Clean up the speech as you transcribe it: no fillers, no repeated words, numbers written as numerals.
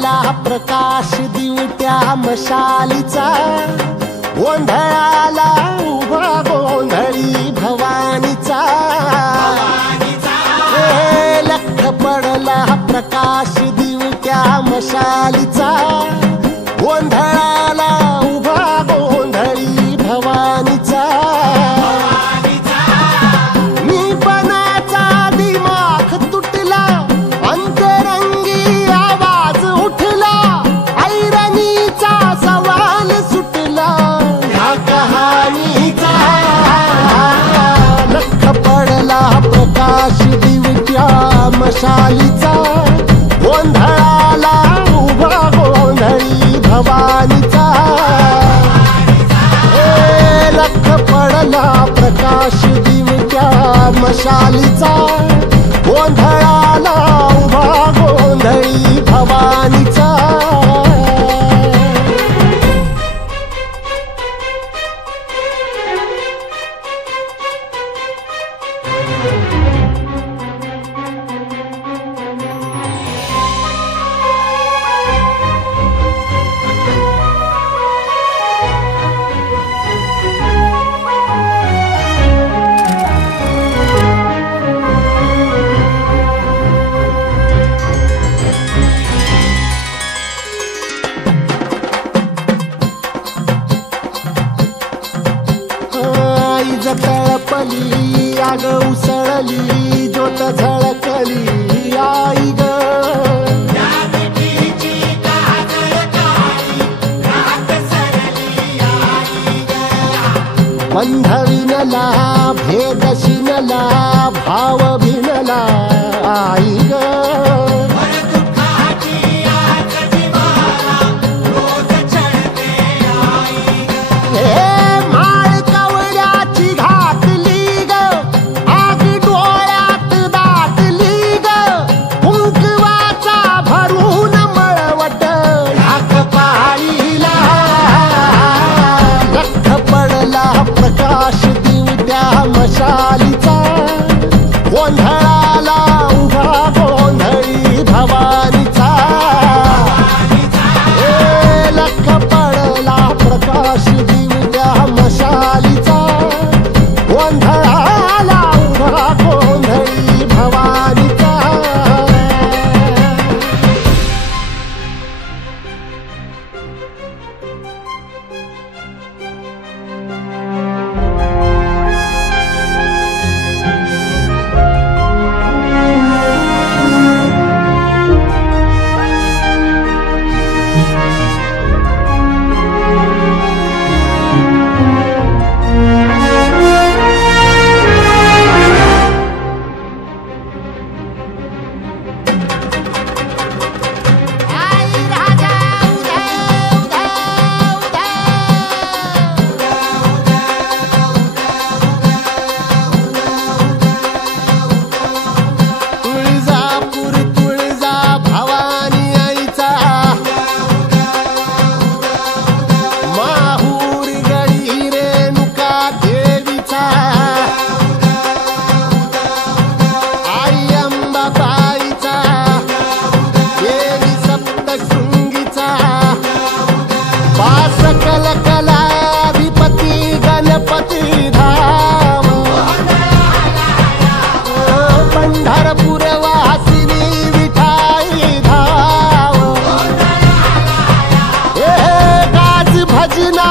पडला प्रकाश दिवट्या मशालीचा, गोंधळाला उभा गोंधळी भवानीचा। लख पडला प्रकाश दिवट्या मशालीचा, गोंधळाला उभा गोंधळी भवानीचा। प्रकाश दिवट्या मशालीचा, गोंधळाला उभा गोंधळी भवानीचा। लख पडला प्रकाश दिवट्या मशालीचा, गोंधळाला उभा गोंधळी भवानीचा। तळपली आग उसळली ज्योत झळकली आई ग। बंध विनला भेद शिनला भाव भिनला आई ग। प्रकाश दिवट्या मशालीचा, गोंधळाला उभा गोंधळी भवानीचा। लख पडला प्रकाश दिवट्या मशालीचा, गोंधळाला उभा गोंधळी भवानीचा। सकल कलाधिपती गणपती धाम, पंढरपूर वासिनी विठाई धाम। गाज भजना